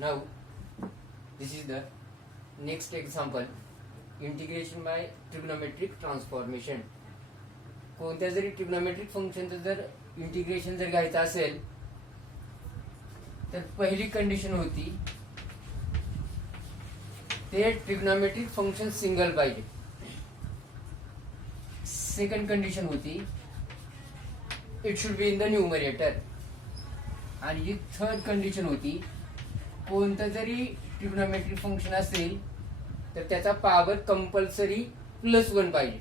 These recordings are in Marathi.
Now, this is the next example, integration by trigonometric transformation. कोणत्या जरी ट्रिग्नोमेट्रिक फंक्शनचं जर इंटिग्रेशन जर घ्यायचं असेल तर पहिली कंडिशन होती ते ट्रिग्नोमेट्रिक फंक्शन सिंगल पाहिजे. सेकंड कंडिशन होती it should be in the numerator. आणि जी थर्ड कंडिशन होती कोणतं जरी ट्रिग्नोमेट्रिक फंक्शन असेल तर त्याचा पॉवर कंपल्सरी +1 पाहिजे.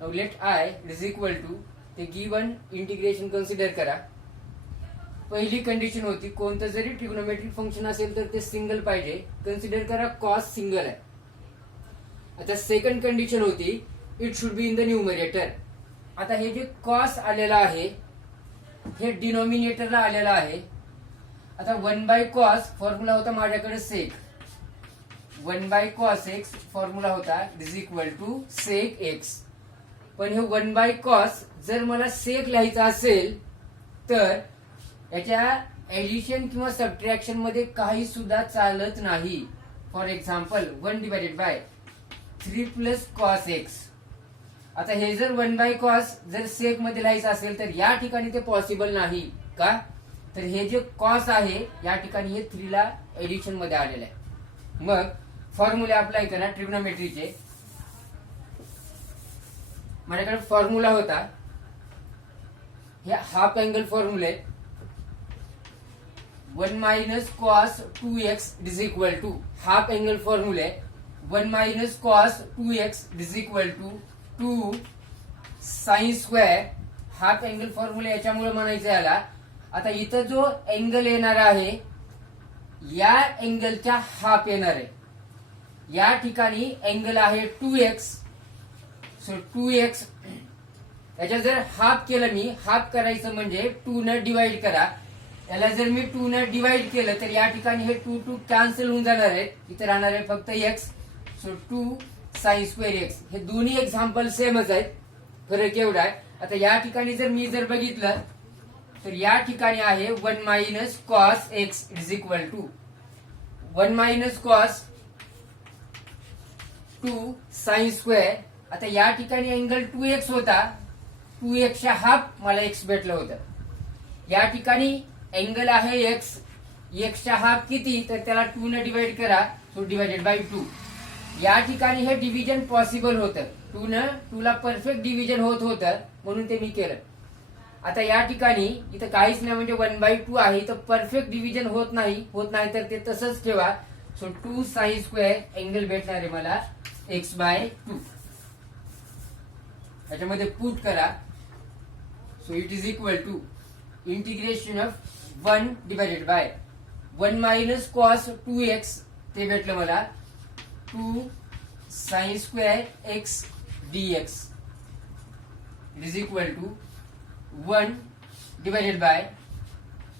Now let I is equal to ते गिवन इंटिग्रेशन कन्सिडर करा. पहिली कंडिशन होती कोणतं जरी ट्रिग्नोमेट्रिक फंक्शन असेल तर ते सिंगल पाहिजे. कन्सिडर करा कॉस सिंगल आहे. आता सेकंड कंडिशन होती it should be in the numerator. आता हे जे कॉस आलेलं आहे हे डिनोमिनेटरला आलेलं आहे. आता 1/cos फॉर्म्युला होता माझ्याकडे सेक. 1/cos x फॉर्म्युला होता is equal to sec x. पण हे 1/cos जर मला सेक लिहायचं असेल तर याच्या ऍडिशन किंवा सबट्रॅक्शन मध्ये काही सुद्धा चालत नाही. For example 1/3 + cos x. आता हे जर 1/cos जर सेक मध्ये लिहायचं असेल तर या ठिकाणी ते पॉसिबल नाही. का तर हे जे कॉस आहे या ठिकाणी हे 3 ला एडिशन मध्ये आलेलं आहे. मग फॉर्म्युले अप्लाय करा ट्रिग्नोमेट्रीचे. माझ्याकडे फॉर्म्युला होता हे हाफ अँगल फॉर्म्युले 1 - cos 2x is equal to half angle फॉर्म्युले 1 - cos 2x is equal to 2 sin². Half angle formula याच्यामुळे म्हणायचं याला. आता इथं जो अँगल येणार आहे या अँगलच्या हाफ येणार आहे. या ठिकाणी अँगल आहे 2x. सो 2x याच्या जर हाफ केलं मी हाफ करायचं म्हणजे 2 न डिवाइड करा. याला जर मी 2 न डिवाइड केलं तर या ठिकाणी हे 2 कॅन्सल होऊन जाणार आहे. इथे राहणार आहे फक्त x. So 2 sin² x. हे दोन्ही एक्झाम्पल सेमच आहेत. फरक एवढा आहे. आता या ठिकाणी जर मी जर बघितलं तर या ठिकाणी आहे 1 - cos x is equal to 1 - cos 2 sin². आता या ठिकाणी अँगल 2x होता. 2x च्या हाफ मला x भेटलं होतं. या ठिकाणी अँगल आहे x. x च्या हाफ किती तर त्याला 2 न डिवाइड करा. सो /2. या ठिकाणी हे डिव्हिजन पॉसिबल होतं. 2 ला परफेक्ट डिव्हिजन होत होतं म्हणून ते मी केलं. आता या ठिकाणी इथं काहीच नाही म्हणजे 1/2 आहे. तर परफेक्ट डिव्हिजन होत नाही तर ते तसंच ठेवा. सो 2 sin² अँगल भेटणार आहे मला x/2. याच्यामध्ये पुट करा. So it is equal to integration of 1 / 1 - cos 2x ते भेटलं मला 2 sin² x dx is equal to 1 /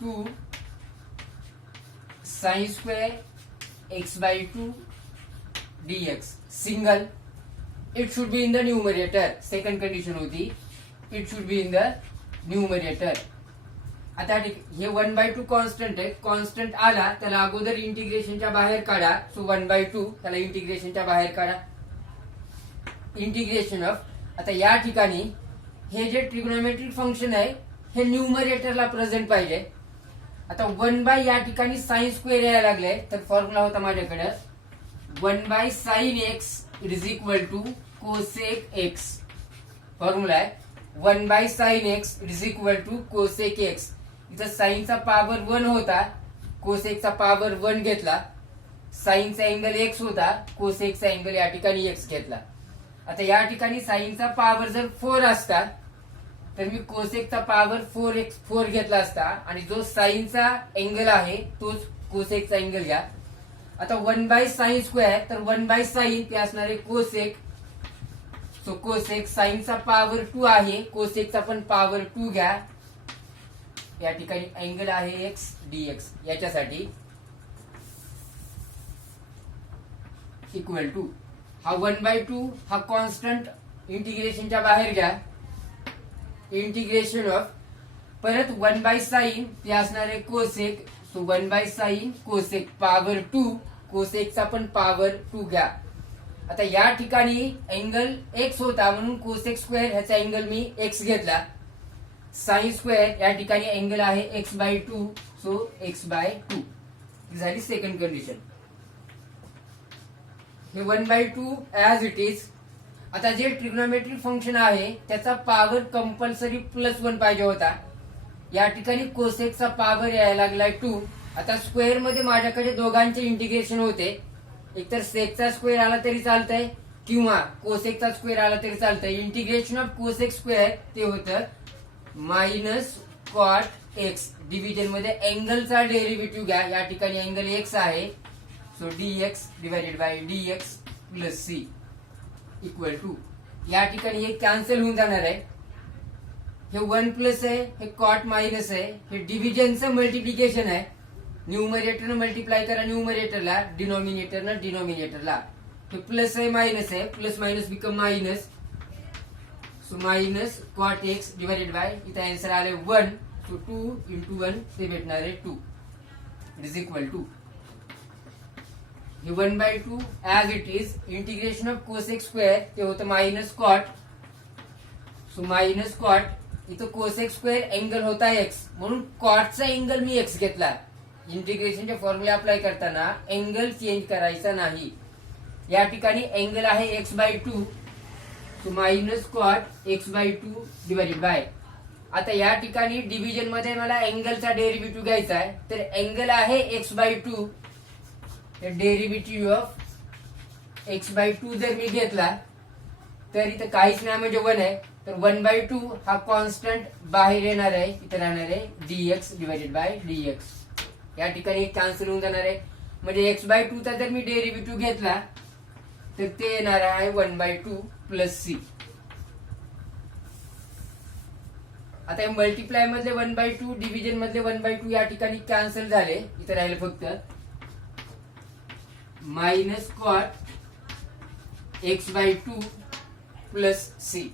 2 sin² x/2 dx. Single. It should be in the numerator. Second condition होती it should be in the numerator. आता हे 1/2 कॉन्स्टंट आहे. कॉन्स्टंट आला त्याला अगोदर इंटिग्रेशनच्या बाहेर काढा. सो 1/2 त्याला इंटिग्रेशनच्या बाहेर काढा. Integration of. आता या ठिकाणी हे जे ट्रिग्नोमेट्रिक फंक्शन आहे हे न्यूमरेटरला प्रेझेंट पाहिजे. आता 1 या ठिकाणी sin² यायला लागले तर फॉर्म्युला होता माझ्याकडे 1/sin x is equal to cosec x. Formula आहे 1/sin x is equal to cosec x. इथं साईनचा पॉवर 1 होता. कोसेकचा पॉवर 1 घेतला. साईनचा अँगल x होता. कोसेकचा अँगल या ठिकाणी x घेतला. आता या ठिकाणी साईनचा पॉवर जर 4 असता तर मी कोसेकचा पॉवर 4 घेतला असता आणि जो साईनचा अँगल आहे तोच कोसेकचा अँगल घ्या. आता 1/sin² तर 1/sin ते असणार आहे कोसेक. सो कोसेक साईनचा पॉवर 2 आहे. कोसेकचा पण पॉवर 2 घ्या. या ठिकाणी अँगल आहे x dx. याच्यासाठी इक्वल टू हा 1/2 हा कॉन्स्टंट इंटिग्रेशनच्या बाहेर घ्या. इंटिग्रेशन ऑफ परत 1/sin ते असणार आहे cosec. So 1/sin cosec power 2, कोसेकचा पण पॉवर 2 घ्या. आता या ठिकाणी अँगल एक्स होता म्हणून कोसेक स्क्वेअर ह्याचा अँगल मी एक्स घेतला. साइन स्क्वेअर या ठिकाणी अँगल आहे x/2, सो x/2 झाली सेकंड कंडिशन. हे 1/2 ऍज इट इज. आता जे ट्रिग्नोमेट्रिक फंक्शन आहे त्याचा पॉवर कंपल्सरी +1 पाहिजे होता. या ठिकाणी कोसेकचा पॉवर यायला लागलाय 2. आता स्क्वेअर मध्ये माझ्याकडे दोघांचे इंटिग्रेशन होते. एकतर सेकचा स्क्वेअर आला तरी चालतंय किंवा कोसेकचा स्क्वेअर आला तरी चालतंय. इंटिग्रेशन ऑफ कोसेक स्क्वेअर ते होतं मायनस कॉट एक्स. डिव्हिजन मध्ये अँगलचा डेरिव्हेटिव्ह घ्या. या ठिकाणी अँगल एक्स आहे, so dx divided by dx plus c equal to. या ठिकाणी हे कॅन्सल होऊन जाणार आहे. हे 1 प्लस आहे, हे कॉट मायनस आहे. हे डिव्हिजनचं मल्टिप्लिकेशन आहे. न्यूमरेटरनं मल्टिप्लाय करा न्यूमरेटरला, डिनॉमिनेटरनं डिनॉमिनेटरला. हे प्लस आहे मायनस आहे, plus minus become minus, so minus cot X divided by इथे आन्सर आले 1, सो 2 × 1 ते भेटणार आहे 2 इज इक्वल टू. हे 1/2 as it is. Integration of cosec square ते होतं minus cot, so minus cot. इथं कोसेक स्क्वेअर अँगल होता एक्स म्हणून कॉटचा अँगल मी एक्स घेतला. इंटिग्रेशनचे फॉर्म्युला अप्लाय करताना अँगल चेंज करायचा नाही. या ठिकाणी अँगल आहे x/2, so minus cot x/2 divided by. आता या ठिकाणी डिव्हिजन मध्ये मला अँगलचा डेरिव्हेटिव्ह घ्यायचा आहे, तर अँगल आहे x/2. डेरिव्हेटिव्ह ऑफ x/2 जर मी घेतला तर इथं काहीच नाही म्हणजे 1 आहे, तर 1/2 हा कॉन्स्टंट बाहेर येणार आहे. इथे राहणार आहे dx डिवायडेड बाय dx. या ठिकाणी कॅन्सल होऊन जाणार आहे. म्हणजे x/2 चा जर मी डेरिव्हेटिव्ह घेतला तर ते येणार आहे 1/2 प्लस c. आता हे मल्टिप्लाय मधले 1/2, डिव्हिजन मधले 1/2 या ठिकाणी कॅन्सल झाले. इथे राहिले फक्त minus cot x/2 plus c.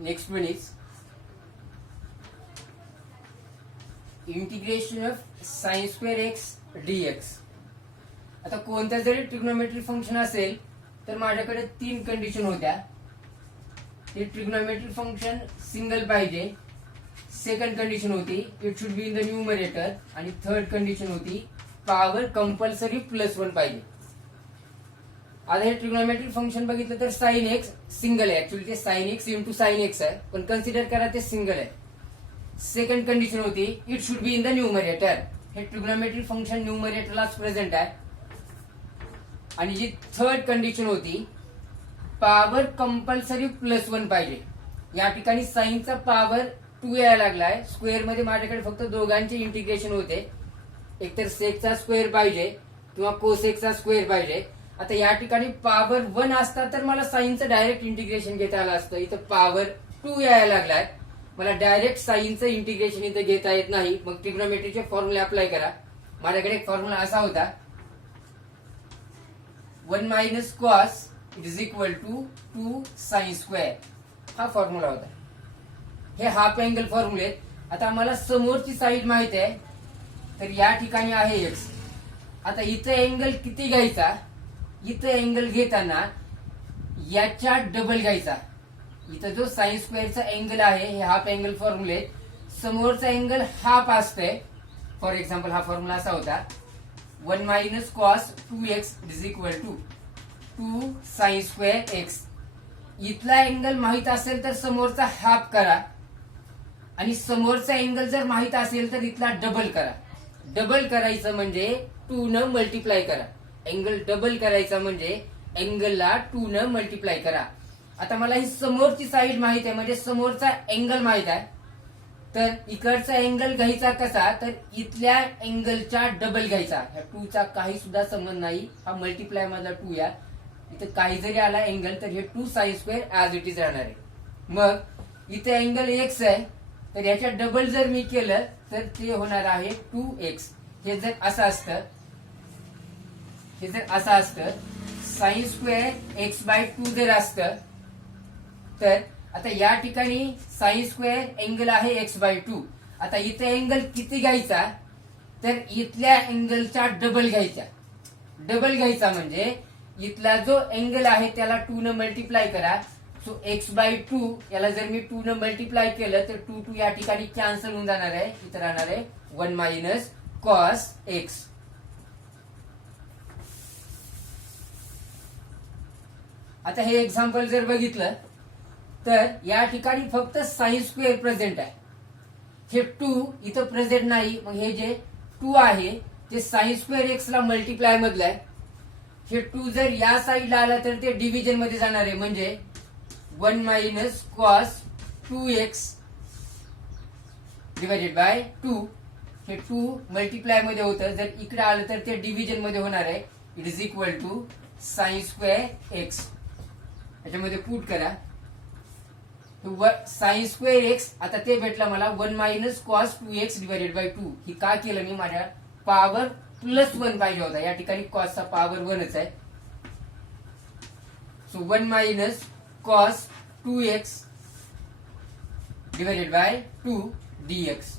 Next one is integration of sine square X dx. आता कोणत्या जरी ट्रिग्नोमेट्रिक फंक्शन असेल तर माझ्याकडे 3 कंडिशन होत्या. हे ट्रिग्नोमेट्रिक फंक्शन सिंगल पाहिजे. सेकंड कंडिशन होती it should be in the numerator. आणि थर्ड कंडिशन होती पॉवर कंपल्सरी +1 पाहिजे. आता हे ट्रिग्नोमेट्रिक फंक्शन बघितलं तर साइन एक्स सिंगल आहे. ऍक्च्युअली ते sine x into sine x आहे, पण कन्सिडर करा ते सिंगल आहे. सेकंड कंडिशन होती it should be in the numerator. हे ट्रिग्नोमेट्रिक फंक्शन न्यूमरेटरलाच प्रेझेंट आहे. आणि जी थर्ड कंडिशन होती पॉवर कंपल्सरी +1 पाहिजे. या ठिकाणी साइनचा पॉवर 2 यायला लागलाय. स्क्वेअर मध्ये माझ्याकडे फक्त दोघांचे इंटिग्रेशन होते. एकतर सेकचा स्क्वेअर पाहिजे किंवा कोसेकचा स्क्वेअर पाहिजे. आता या ठिकाणी पॉवर 1 असता तर मला साइनचं डायरेक्ट इंटिग्रेशन घेता आलं असतं. इथं पॉवर 2 यायला लागलाय. मला डायरेक्ट साइनचं इंटिग्रेशन इथं घेता येत नाही. मग ट्रिग्नोमेट्रीचे फॉर्म्युले अप्लाय करा. माझ्याकडे एक फॉर्म्युला असा होता 1 minus cos is equal to 2 sine square. हा फॉर्म्युला होता. हे हाफ अँगल फॉर्म्युले. आता मला समोरची साईड माहित आहे, तर या ठिकाणी आहे एक्स. आता इथं अँगल किती घ्यायचा? इथं अँगल घेताना याच्या डबल घ्यायचा. इथं जो साइन स्क्वेअरचा अँगल आहे हे हाफ अँगल फॉर्म्युले. समोरचा अँगल हाफ असते. फॉर एक्झाम्पल हा फॉर्म्युला असा होता 1 minus cos 2x is equal to 2 sine square x. इथला अँगल माहित असेल तर समोरचा हाफ करा, आणि समोरचा अँगल जर माहित असेल तर इथला डबल करा. डबल करायचं म्हणजे 2 न मल्टिप्लाय करा. अँगल डबल करायचा म्हणजे अँगलला 2 न मल्टिप्लाय करा. आता मला ही समोरची साईड माहित आहे म्हणजे समोरचा अँगल माहित आहे, तर इकडचा अँगल घ्यायचा कसा? तर इथल्या अँगलच्या डबल घ्यायचा. ह्या 2 चा काही सुद्धा संबंध नाही. हा मल्टिप्लाय मधला 2 या. इथं काही जरी आला अँगल तर हे 2 sine square as it is राहणार आहे. मग इथे अँगल एक्स आहे, तर याच्या डबल जर मी केलं तर ते होणार आहे 2x. हे जर असं असतं हे जर असं असतं साइन स्क्वेअर एक्स बाय 2 जर असतं तर आता या ठिकाणी साइन स्क्वेअर अँगल आहे एक्स बाय 2. आता इथे अँगल किती घ्यायचा तर इथल्या अँगलचा डबल घ्यायचा. डबल घ्यायचा म्हणजे इथला जो अँगल आहे त्याला 2 न मल्टिप्लाय करा. सो एक्स बाय 2 याला जर मी 2 न मल्टिप्लाय केलं तर 2 2 या ठिकाणी कॅन्सल होऊन जाणार आहे. इथं राहणार आहे 1 मायनस कॉस एक्स. आता हे एक्झाम्पल जर बघितलं तर या ठिकाणी फक्त साइन स्क्वेअर प्रेझेंट आहे. हे 2 इथं प्रेझेंट नाही. मग हे जे 2 आहे ते साइन स्क्वेअर एक्स ला मल्टिप्लाय मधलं आहे. हे 2 जर या साईडला आलं तर ते डिव्हिजन मध्ये जाणार आहे म्हणजे 1 minus cos 2x divided by 2. हे 2 मल्टिप्लाय मध्ये होतं. जर इकडे आलं तर ते डिव्हिजन मध्ये होणार आहे. It is equal to sine square X. याच्यामध्ये पुट करा साइन स्क्वेअर एक्स. आता ते भेटलं मला 1 minus cos 2x divided by 2. ही का केलं मी माझ्या पॉवर प्लस 1 पाहिजे होता. या ठिकाणी कॉसचा पॉवर 1च आहे. So 1 minus cos 2x divided by 2 dx.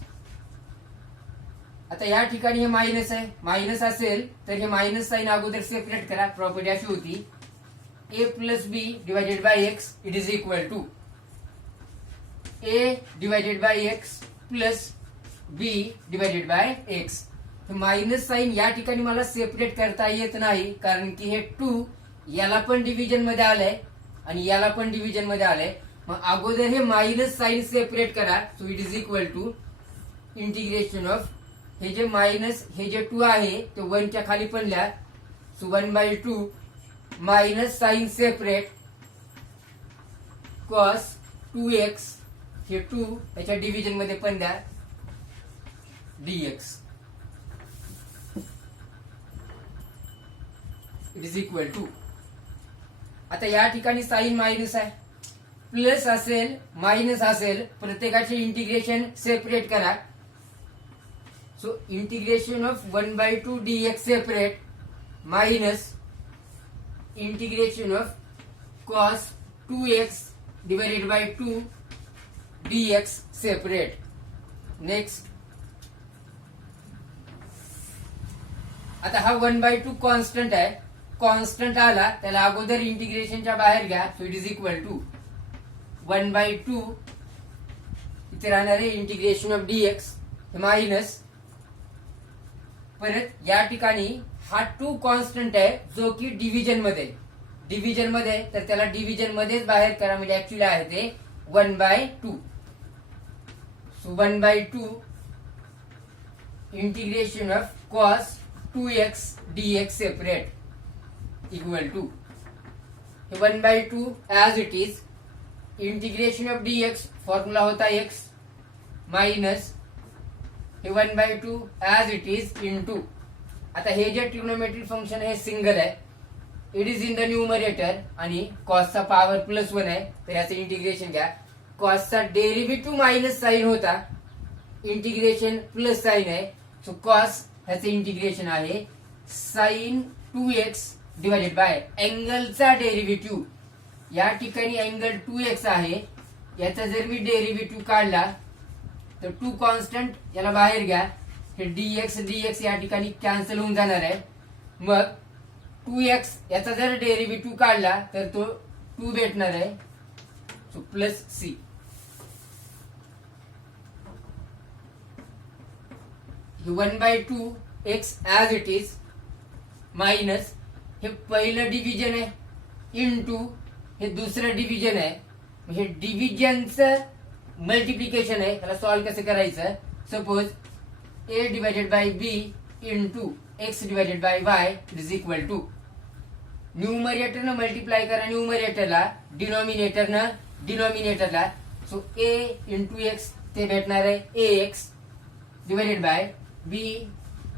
आता या ठिकाणी हे मायनस आहे. मायनस असेल तर हे मायनस साइन अगोदर सेपरेट करा. प्रॉपर्टी अशी होती a plus B divided by X it is equal to a divided by X plus b divided by X. Minus sine या ठिकाणी मला सेपरेट करता येत नाही कारण की हे 2 याला पण डिव्हिजन मध्ये आलंय आणि याला पण डिव्हिजन मध्ये आलंय. मग अगोदर हे मायनस साइन सेपरेट करा. So it is equal to integration of हे जे मायनस हे जे 2 आहे ते 1 च्या खाली पण लिहा. So 1 by 2 minus sine separate cos 2x हे 2 याच्या डिव्हिजन मध्ये पण द्या dx it is equal to. आता या ठिकाणी साइन मायनस आहे. प्लस असेल मायनस असेल प्रत्येकाचे इंटिग्रेशन सेपरेट करा. So integration of 1 by 2 dx separate minus integration of cos 2x divided by 2 dx separate. Next आता हा 1 बाय 2 कॉन्स्टंट आहे. कॉन्स्टंट आला त्याला अगोदर इंटिग्रेशनच्या बाहेर घ्या. So it is equal to 1 by 2 इथे राहणार आहे इंटिग्रेशन ऑफ dx मायनस परत या ठिकाणी हा 2 कॉन्स्टंट आहे जो की डिव्हिजन मध्ये तर त्याला डिव्हिजन मध्येच बाहेर करा म्हणजे ऍक्च्युअली आहे ते 1 by 2. So 1 by 2 integration of cos 2x dx separate equal to 1 by 2 as it is integration of dx formula होता x minus 1 by 2 as it is into. आता हे जे ट्रिग्नोमेट्रिक फंक्शन आहे सिंगल आहे. It is in the numerator आणि कॉसचा पॉवर प्लस 1 आहे तर याचं इंटिग्रेशन घ्या. कॉसचा डेरिव्हेटिव्ह मायनस साइन होता इंटिग्रेशन प्लस साइन आहे. सो कॉस ह्याचं इंटिग्रेशन आहे साइन 2x डिवायडेड बाय अँगलचा डेरिव्हेटिव्ह. या ठिकाणी अँगल 2x आहे. याचा जर मी डेरिव्हेटिव्ह काढला तर 2 कॉन्स्टंट याला बाहेर घ्या. हे dx या ठिकाणी कॅन्सल होऊन जाणार आहे. मग 2x याचा जर डेरिव्हेटिव्ह काढला तर तो 2 भेटणार आहे. So plus c. हे 1 by 2 x as it is minus हे पहिलं डिव्हिजन आहे इनटू हे दुसरं डिव्हिजन आहे. हे डिव्हिजनचं मल्टिप्लिकेशन आहे. त्याला सॉल्व्ह कसं करायचं. Suppose a divided by b into x divided by y is equal to न्यूमरेटरनं मल्टिप्लाय करा न्यूमरेटरला डिनॉमिनेटरनं डिनॉमिनेटरला. सो a इंटू x ते भेटणार आहे ax divided by b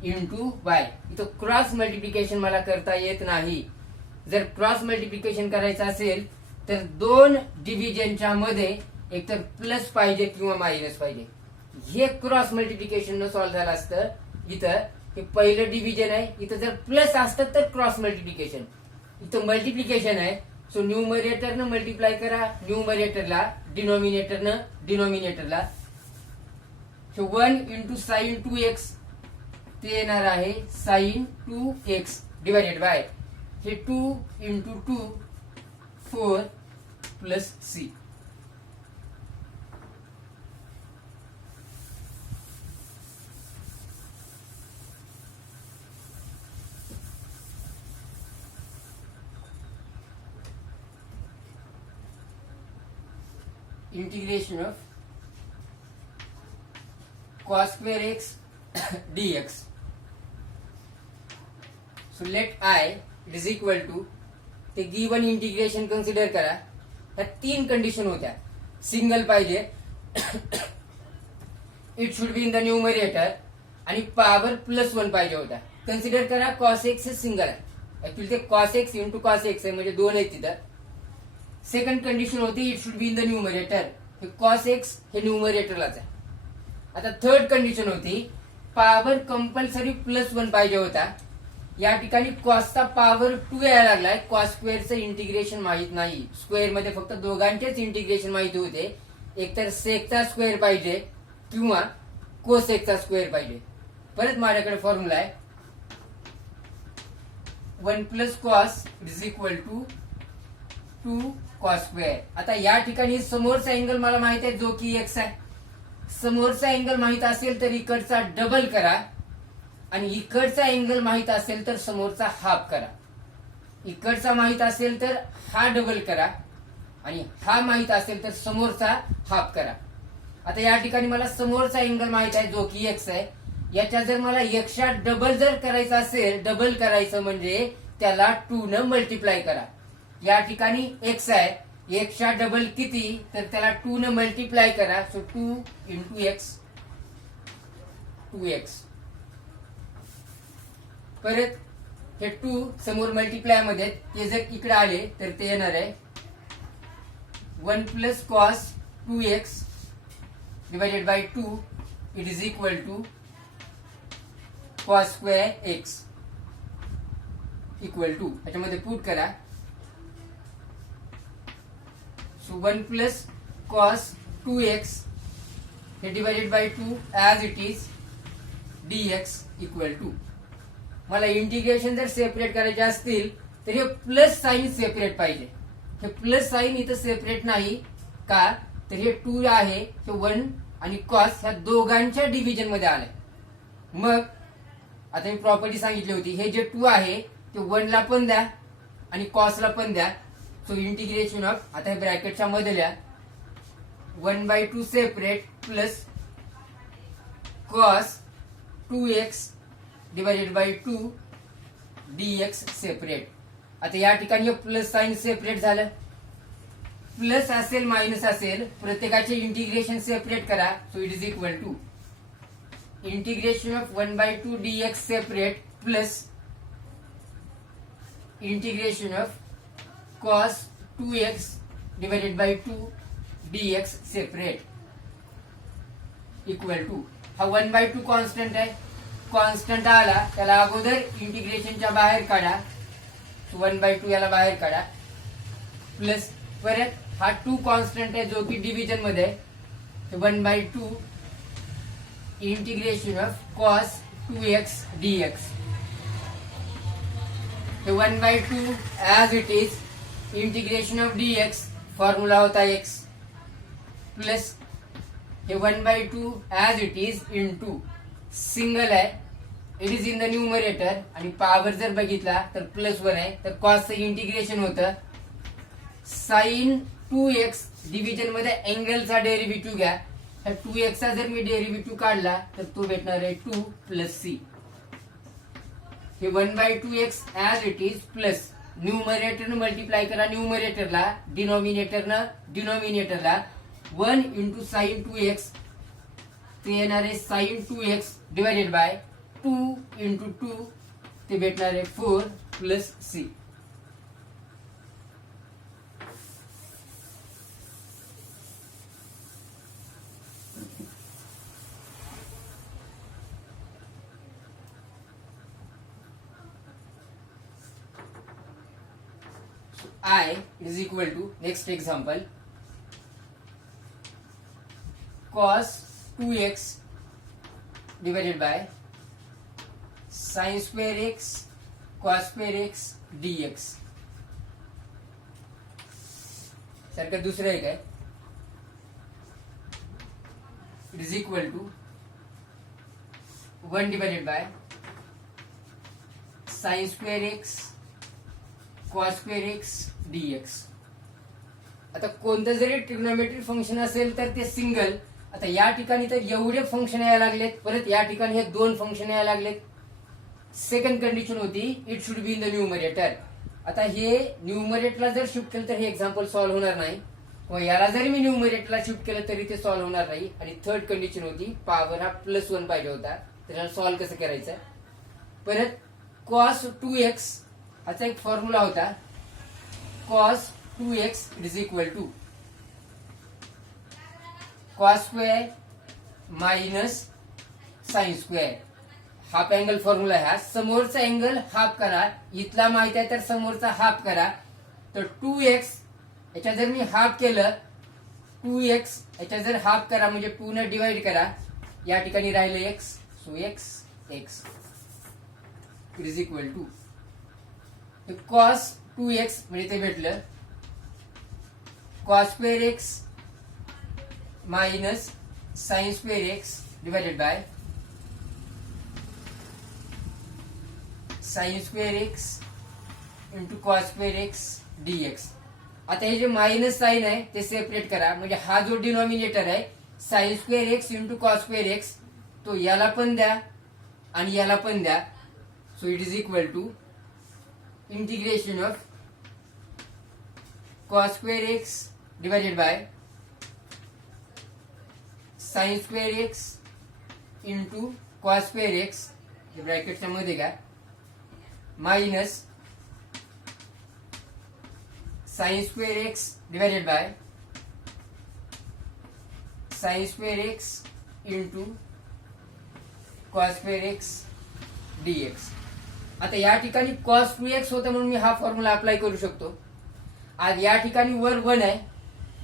into y. इथं क्रॉस मल्टिप्लिकेशन मला करता येत नाही. जर क्रॉस मल्टिप्लिकेशन करायचं असेल तर 2 डिव्हिजनच्या मध्ये एकतर प्लस पाहिजे किंवा मायनस पाहिजे. हे क्रॉस मल्टिप्लिकेशन न सॉल्व्ह झालं असतं. इथं हे पहिलं डिव्हिजन आहे. इथं जर प्लस असतं तर क्रॉस मल्टिप्लिकेशन, इथं मल्टिप्लिकेशन आहे. सो न्यूमरेटरनं मल्टिप्लाय करा न्यूमरेटरला, डिनॉमिनेटरनं डिनॉमिनेटरला. सो 1 इंटू साइन 2x ते येणार आहे साइन 2x डिवायडेड बाय हे 2 into 2 4 plus c. Integration of cos square x dx. So let I is equal to ते गिवन इंटिग्रेशन कन्सिडर करा. ह्या 3 कंडिशन होत्या. सिंगल पाहिजे, it should be in the numerator आणि पॉवर +1 पाहिजे होता. कन्सिडर करा cos x हे सिंगल आहे. ऍक्च्युअली ते cos x into cos x आहे म्हणजे 2 आहेत तिथं. सेकंड कंडिशन होती it should be in the numerator, हे cos x हे न्यूमरेटरलाच आहे. आता थर्ड कंडिशन होती पॉवर कंपल्सरी +1 पाहिजे होता. या ठिकाणी कॉसचा पॉवर 2 यायला लागलाय. कॉस स्क्वेअरचं इंटिग्रेशन माहित नाही. स्क्वेअर मध्ये फक्त दोघांचेच इंटिग्रेशन माहिती होते. एकतर सेकचा स्क्वेअर पाहिजे किंवा कोसेकचा स्क्वेअर पाहिजे. परत माझ्याकडे फॉर्म्युला आहे 1 plus cos is equal to 2 cos square. आता या ठिकाणी समोरचा अँगल मला माहित आहे जो की x आहे. समोरचा अँगल माहित असेल तर इकडचा डबल करा आणि इकडचा अँगल माहित असेल तर समोरचा हाफ करा. इकडचा माहित असेल तर हा डबल करा आणि हा माहित असेल तर समोरचा हाफ करा. आता या ठिकाणी मला समोरचा अँगल माहित आहे जो की x आहे. याच्या जर मला x डबल जर करायचा असेल, डबल करायचं म्हणजे त्याला 2 न मल्टिप्लाय करा. या ठिकाणी x आहे, x डबल किती तर त्याला 2 न मल्टिप्लाय करा. So 2 into x 2x. परत हे 2 समोर मल्टिप्लाय मध्ये ते जर इकडे आले तर ते येणार आहे 1 plus cos 2x divided by 2 it is equal to cos square x equal to, याच्यामध्ये पुट करा. सो 1 प्लस कॉस 2x हे divided by 2 as it is dx equal to. मला इंटिग्रेशन जर सेपरेट करायचे असतील तर हे प्लस साइन सेपरेट पाहिजे. हे प्लस साइन इथं सेपरेट नाही का तर हे 2 आहे, हे 1 आणि कॉस ह्या दोघांच्या डिव्हिजन मध्ये आलंय. मग आता मी प्रॉपर्टी सांगितली होती हे जे 2 आहे ते 1 ला पण द्या आणि कॉसला पण द्या. सो इंटिग्रेशन ऑफ, आता हे ब्रॅकेटच्या मध्ये लिहा 1/2 separate plus cos 2x divided by 2 dx separate. आता या ठिकाणी प्लस साइन सेपरेट झालं. प्लस असेल मायनस असेल प्रत्येकाचे इंटिग्रेशन सेपरेट करा. So it is equal to integration of 1/2 dx separate plus integration of cos 2x divided by 2 dx separate equal to. हा 1/2 कॉन्स्टंट आहे. कॉन्स्टंट आला त्याला अगोदर इंटिग्रेशनच्या बाहेर काढा. 1/2 याला बाहेर काढा प्लस परत हा 2 कॉन्स्टंट आहे जो की डिव्हिजन मध्ये आहे. 1/2 integration of cos 2x dx. 1/2 as it is integration of dx formula होता x प्लस हे 1/2 as it is into single आहे, it is in the numerator आणि पॉवर जर बघितला तर +1 आहे तर कॉसचं इंटिग्रेशन होतं साइन 2x डिव्हिजन मध्ये अँगलचा डेरिव्हेटिव्ह घ्या. 2x चा जर मी डेरिव्हेटिव्ह काढला तर तो भेटणार आहे 2 प्लस c. हे 1/2x as it is plus न्यूमरेटरनं मल्टिप्लाय करा न्यूमरेटरला, डिनॉमिनेटरनं डिनॉमिनेटरला. 1 इंटू साइन 2x ते येणार आहे sine 2x divided by 2 into 2 ते भेटणार आहे 4 plus c. I is equal to, next example, cos 2x divided by sin square x cos square x dx. सारखं दुसरं एक आहे, it is equal to 1 divided by sin square x cos square x dx. आता कोणतं जरी ट्रिग्नोमेट्रिक फंक्शन असेल तर ते सिंगल. आता या ठिकाणी तर एवढे फंक्शन यायला लागलेत, परत या ठिकाणी हे 2 फंक्शन यायला लागलेत. सेकंड कंडिशन होती it should be in the numerator. आता हे न्यूमरेटरला जर शिफ्ट केलं तर हे एक्झाम्पल सॉल्व्ह होणार नाही, व याला जरी मी न्यूमरेटरला शिफ्ट केलं तरी ते सॉल्व्ह होणार नाही. आणि थर्ड कंडिशन होती पॉवर हा +1 पाहिजे होता. त्याला सॉल्व्ह कसं करायचं, परत cos 2x हाचा एक फॉर्म्युला होता, cos 2x is equal to cos square minus sine square. Half angle formula आहे हा. समोरचा अँगल हाफ करा, इथला माहित आहे तर समोरचा हाफ करा. तर 2x याच्या जर मी हाफ केलं, 2x याच्या जर हाफ करा म्हणजे पूर्ण डिवाइड करा, या ठिकाणी राहिलं x, so x it is equal to cos 2x म्हणजे ते भेटलं cos square x minus sine square x divided by sine square x into cos square x dx. आता हे जे मायनस साइन आहे ते सेपरेट करा, म्हणजे हा जो डिनॉमिनेटर आहे sine square x into cos square x तो याला पण द्या आणि याला पण द्या. So it is equal to integration of cos square x divided by sine square x into cos square x ब्रॅकेटच्या मध्ये का minus sine square x divided by sine square x into cos square x dx. आता या ठिकाणी cos 2x होतं म्हणून मी हा फॉर्म्युला अप्लाय करू शकतो. आज या ठिकाणी वर 1 आहे,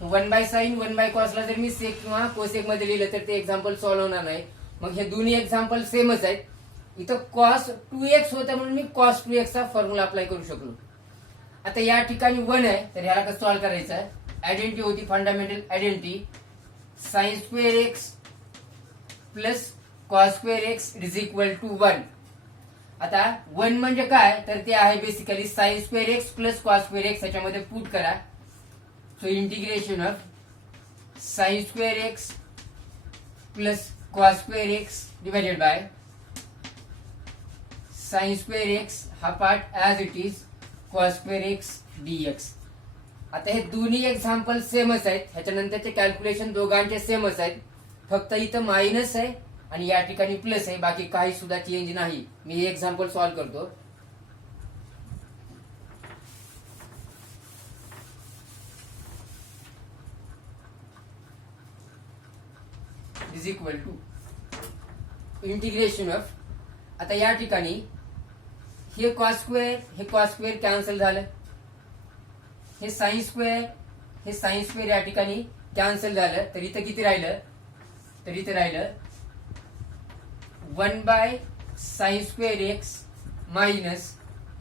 1 बाय साइन 1 बाय cos ला जर मी सेक किंवा कोसेक मध्ये लिहिलं तर ते एक्झाम्पल सॉल्व्ह होणार नाही. मग हे दोन्ही एक्झाम्पल सेमच आहेत. इथं cos 2x होतं म्हणून मी cos 2x चा फॉर्म्युला अप्लाय करू शकलो. आता या ठिकाणी 1 आहे तर ह्याला कसं सॉल्व्ह करायचं आहे, आयडेंटिटी होती, fundamental identity, sine square x plus cos square x is equal to 1. आता 1 म्हणजे काय तर ते आहे basically sine square x plus cos square x, याच्यामध्ये पुट करा. So integration of sine square x plus cos square x divided by sine square x हा part as it is cos square x dx. आता हे दोन्ही एक्झाम्पल सेमच आहेत, ह्याच्यानंतरचे कॅल्क्युलेशन दोघांचे सेमच आहेत, फक्त इथं मायनस आहे आणि या ठिकाणी प्लस आहे, बाकी काही सुद्धा चेंज नाही. मी हे एक्झाम्पल सॉल्व्ह करतो. Is equal to integration of, आता या ठिकाणी हे cos स्क्वेअर कॅन्सल झालं, हे साइन स्क्वेअर या ठिकाणी कॅन्सल झालं, तर इथं किती राहिलं, तर इथं राहिलं 1 by sine square x minus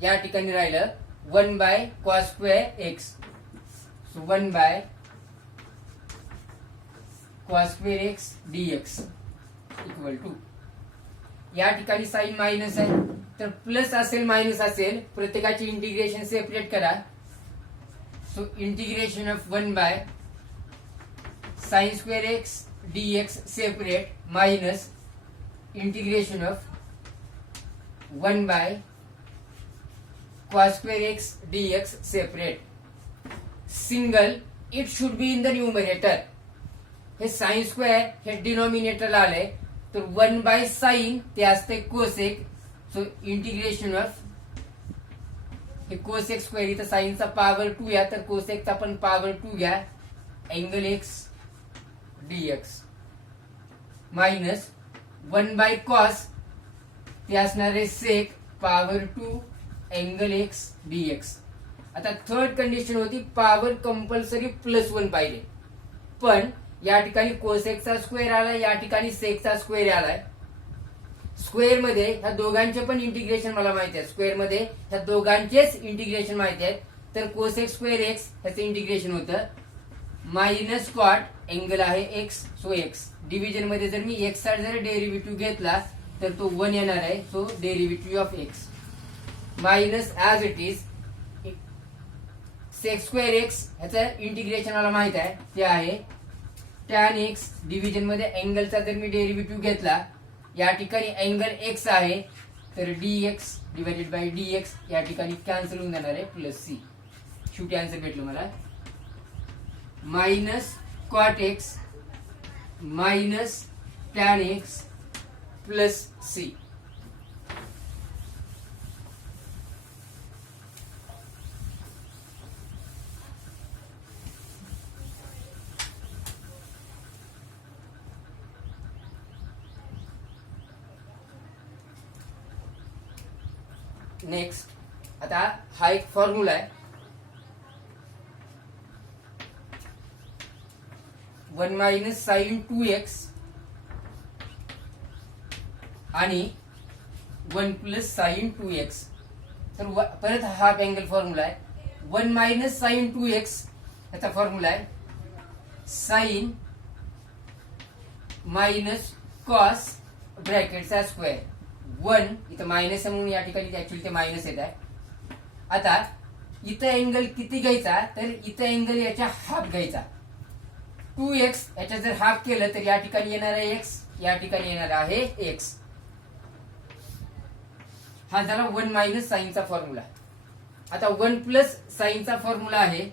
या ठिकाणी राहिलं 1 by cos square x. So 1 by cos square x dx equal to, या ठिकाणी साइन मायनस आहे तर प्लस असेल मायनस असेल, प्रत्येकाची इंटिग्रेशन सेपरेट करा. So integration of 1 by sine square x dx separate minus integration of 1 by cos square x dx separate. Single it should be in the numerator. हे साइन स्क्वेअर हे डिनॉमिनेटरला आले तर 1 बाय साइन ते असते कोसेक. सो इंटिग्रेशन ऑफ हे कोसेक स्क्वेअर, इथं साइनचा पॉवर 2 या तर कोसेकचा पण पॉवर 2 घ्या, angle x dx minus 1 by cos ते असणारे sec power 2 angle x dx. आता थर्ड कंडिशन होती पॉवर कंपल्सरी +1 पाहिजे, पण या ठिकाणी कोसेकचा स्क्वेअर आलाय, या ठिकाणी सेकचा स्क्वेअर आलाय. स्क्वेअर मध्ये ह्या दोघांचे पण इंटिग्रेशन मला माहिती आहे, स्क्वेअर मध्ये ह्या दोघांचेच इंटिग्रेशन माहिती आहे. तर कोसेक स्क्वेअर एक्स ह्याचं इंटिग्रेशन होतं मायनस कॉट अँगल आहे एक्स, सो एक्स डिव्हिजन मध्ये जर मी एक्स चा जर डेरिव्हेटिव्ह घेतला तर तो 1 येणार आहे, so derivative of x minus as it is sec square x ह्याचं इंटिग्रेशन मला माहित आहे, ते आहे टॅन एक्स डिव्हिजन मध्ये अँगलचा जर मी डेरिव्हेटिव्ह घेतला, या ठिकाणी अँगल एक्स आहे तर dx डिवाइडेड बाय dx या ठिकाणी कॅन्सल होऊन जाणार आहे प्लस सी. शेवटी आन्सर भेटलो मला minus cot x minus tan x plus c. Next आता हा एक फॉर्म्युला आहे 1 मायनस साइन 2x आणि 1 प्लस साइन 2x. तर परत हा अँगल फॉर्म्युला आहे 1 मायनस साइन 2x याचा फॉर्म्युला आहे साइन मायनस कॉस ब्रॅकेटचा स्क्वेअर. 1 इथं मायनस आहे म्हणून या ठिकाणी ऍक्च्युअली ते मायनस येत आहे. आता इथं अँगल किती घ्यायचा, तर इथं अँगल याच्या हाफ घ्यायचा. 2x याच्या जर हाफ केलं तर या ठिकाणी येणार आहे x, या ठिकाणी येणार आहे x. हा झाला 1 मायनस साइनचा फॉर्म्युला. आता 1 प्लस साइनचा फॉर्म्युला आहे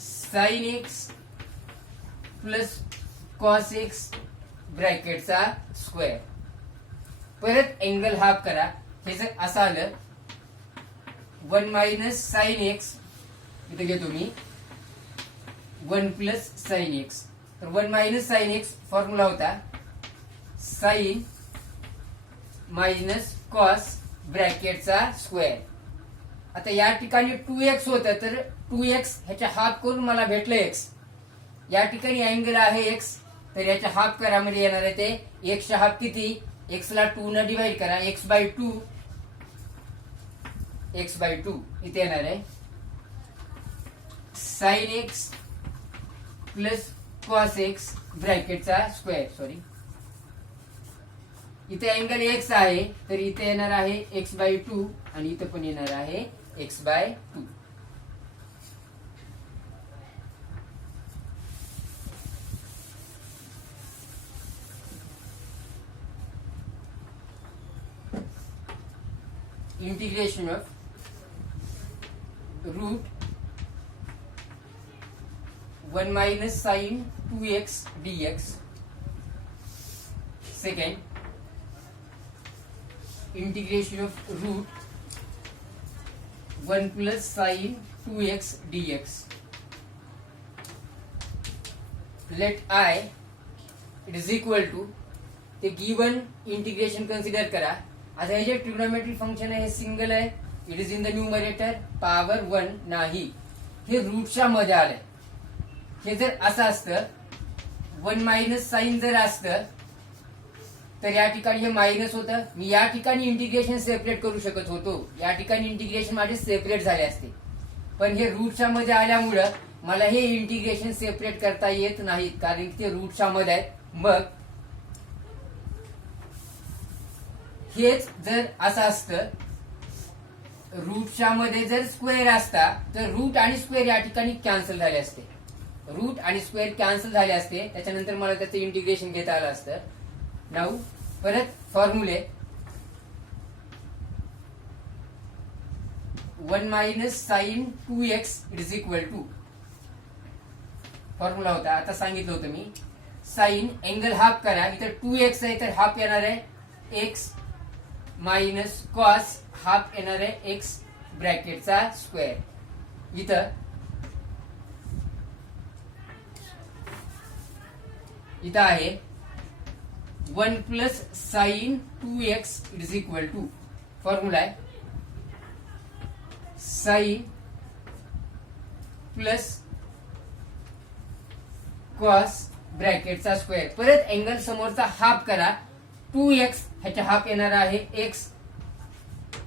sine x plus cos x ब्रॅकेटचा स्क्वेअर. परत अँगल हाफ करा. हे जर असं आलं 1 मायनस साइन एक्स इथे घेतो मी 1 प्लस साइन एक्स. तर 1 मायनस साइन एक्स फॉर्म्युला होता साइन मायनस कॉस ब्रॅकेटचा स्क्वेअर. आता या ठिकाणी 2x होतं तर 2x ह्याच्या हाफ करून मला भेटलं x. या ठिकाणी अँगल आहे x तर याच्या हाफ करा म्हणजे येणार आहे ते x चा हाफ किती, x ला 2 न डिवाइड करा x बाय 2 इथे येणार आहे sine x plus cos x ब्रॅकेटचा स्क्वेअर. सॉरी इथे अँगल x आहे तर इथे येणार आहे x बाय 2 आणि इथे पण येणार आहे x by 2. Integration of root 1 minus sine 2x dx. Second integration of root 1 plus sine 2x dx. Let I it is equal to ते गिवन इंटिग्रेशन कन्सिडर करा. आता हे जे ट्रिग्नोमेट्रिक फंक्शन आहे हे सिंगल आहे, it is in the numerator, power 1 नाही, हे रूटच्या मध्ये आलंय. हे जर असं असतं 1 मायनस साइन जर असतं तर या ठिकाणी हे मायनस होतं. मी या ठिकाणी इंटिग्रेशन सेपरेट करू शकत होतो, या ठिकाणी इंटिग्रेशन माझे सेपरेट झाले असते, पण हे रूटच्या मध्ये आल्यामुळं मला हे इंटिग्रेशन सेपरेट करता येत नाही कारण ते रूटच्या मध्ये आहेत. मग हेच जर असं असतं रूटच्या मध्ये जर स्क्वेअर असता तर रूट आणि स्क्वेअर या ठिकाणी कॅन्सल झाले असते, रूट आणि स्क्वेअर कॅन्सल झाले असते, त्याच्यानंतर मला त्याचं इंटिग्रेशन घेता आलं असतं. नाऊ परत फॉर्म्युले 1 minus sine 2x it is equal to formula होता. आता सांगितलं होतं मी साइन अँगल हाफ करा, इथं 2x आहे तर हाफ येणार आहे x मायनस कॉस हाफ येणार आहे x ब्रॅकेटचा स्क्वेअर. इथं आहे 1 plus sine 2x it is equal to formula आहे साइन प्लस कॉस ब्रॅकेटचा स्क्वेअर. परत अँगल समोरचा हाफ करा. 2x ह्याच्या हाफ येणार आहे x.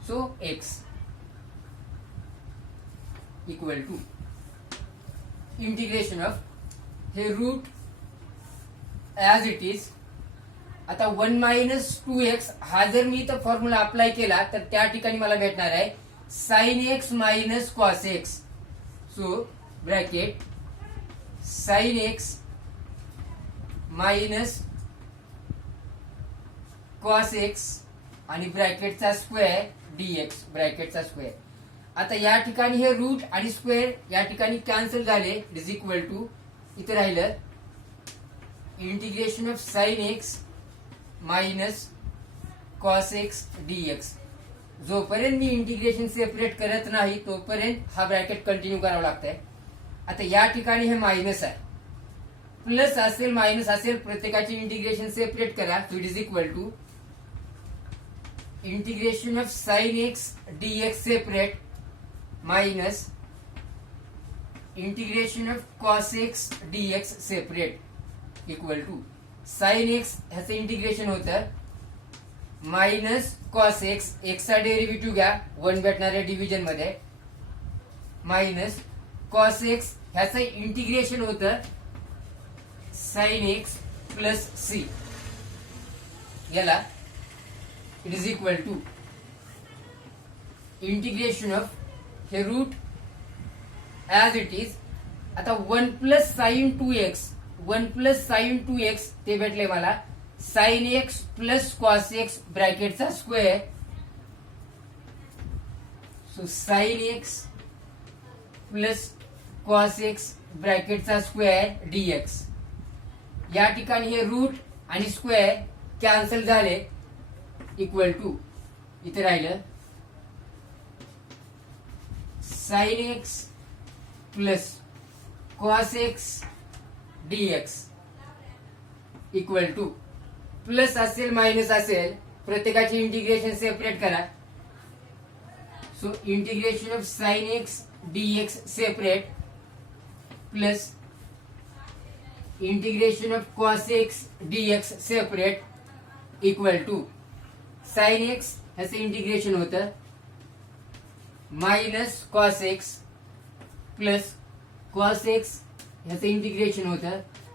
So x equal to integration of हे रूट ॲज इट इज. आता 1 मायनस 2x हा जर मी इथं फॉर्म्युला अप्लाय केला तर त्या ठिकाणी मला भेटणार आहे sine x minus cos x. So bracket sign x minus cos x आणि ब्रॅकेटचा स्क्वेअर डीएक्स ब्रॅकेटचा स्क्वेअर. आता या ठिकाणी हे रूट आणि स्क्वेअर या ठिकाणी कॅन्सल झाले. इट इज इक्वल टू इथे राहिलं integration of sine x minus cos x dx. जोपर्यंत मी इंटिग्रेशन सेपरेट करत नाही तोपर्यंत हा ब्रॅकेट कंटिन्यू करावा लागतंय. आता या ठिकाणी हे मायनस आहे, प्लस असेल मायनस असेल, प्रत्येकाची इंटिग्रेशन सेपरेट करा. It is equal to integration of sine x dx separate minus integration of cos x dx separate equal to sine x ह्याचं इंटिग्रेशन होतं मायनस कॉस एक्स. एक्सचा डेरिव्हेटिव्ह घ्या, 1 भेटणार आहे डिव्हिजन मध्ये, मायनस कॉस एक्स ह्याचं इंटिग्रेशन होतं साइन एक्स प्लस सी. याला it is equal to integration of हे रूट ॲज इट इज. आता 1 plus sine 2x 1 plus sine 2x ते भेटले मला sine x plus cos x ब्रॅकेटचा square. So sine x plus cos x ब्रॅकेटचा स्क्वेअर डीएक्स. या ठिकाणी हे रूट आणि स्क्वेअर कॅन्सल झाले. इक्वल टू इथे राहिलं sine x plus cos x dx equal to plus असेल मायनस असेल, प्रत्येकाची इंटिग्रेशन सेपरेट करा. So integration of sine x dx separate plus integration of cos x dx separate equal to sine x ह्याचं इंटिग्रेशन होतं minus cos x plus cos x ह्याचं इंटिग्रेशन होतं